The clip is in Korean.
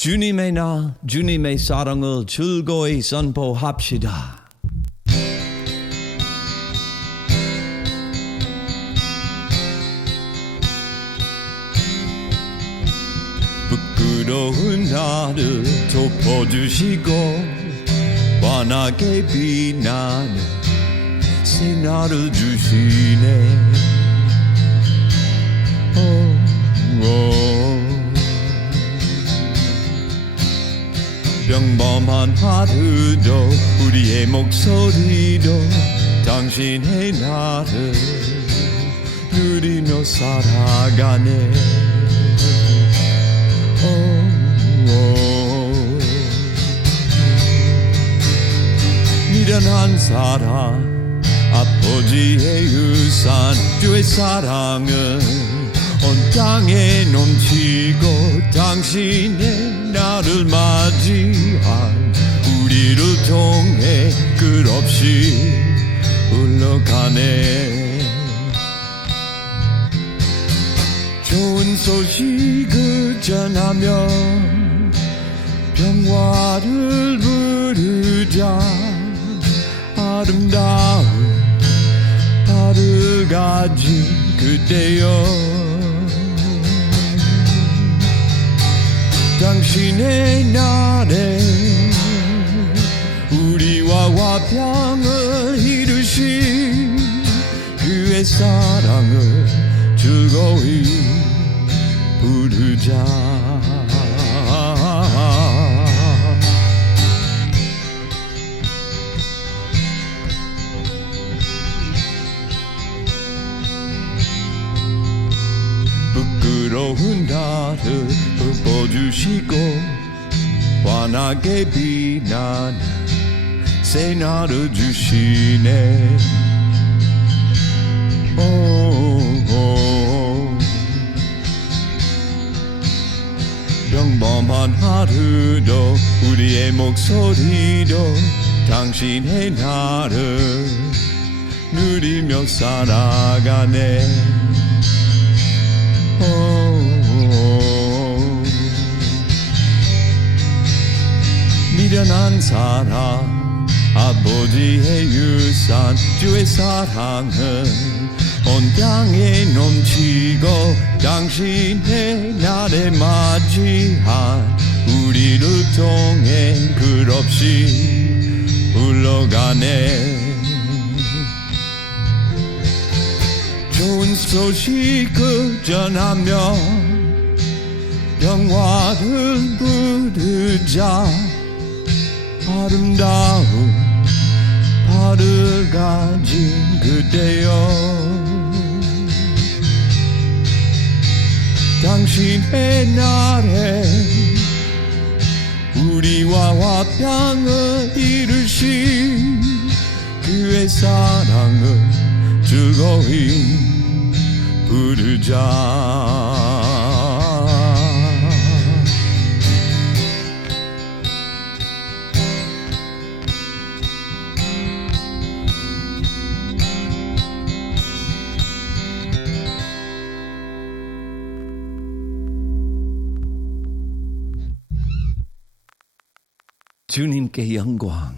주님의 나, 주님의 사랑을 즐거이 선포합시다. 부끄러운 나를 덮어주시고 환하게 빛나는 새 날을 주시네 오, 오. 평범한 하루도 우리의 목소리도 당신의 나를 누리며 살아가네. 미련한 사랑 아버지의 유산 주의 사랑은 온 땅에 넘치고 당신의 나를 맞이한 통해 끝없이 흘러가네. 좋은 소식을 전하며 평화를 부르자. 아름다운 발을 가진 그때여. 당신의 날에 화평을 이루신 그의 사랑을 즐거이 부르자. 부끄러운 나를 덮어주시고 환하게 빛나는 새 날을 주시네 오, 오. 평범한 하루도 우리의 목소리도 당신의 나를 누리며 살아가네. 미련한 사랑 아버지의 유산 주의 사랑은 온 땅에 넘치고 당신의 날에 맞이한 우리를 통해 끝없이 흘러가네. 좋은 소식을 전하며 평화를 부르자 아름다운 발을 가진 그때여. 당신의 날에 우리와 화평을 이루신 그의 사랑을 즐거이 부르자 주님께 영광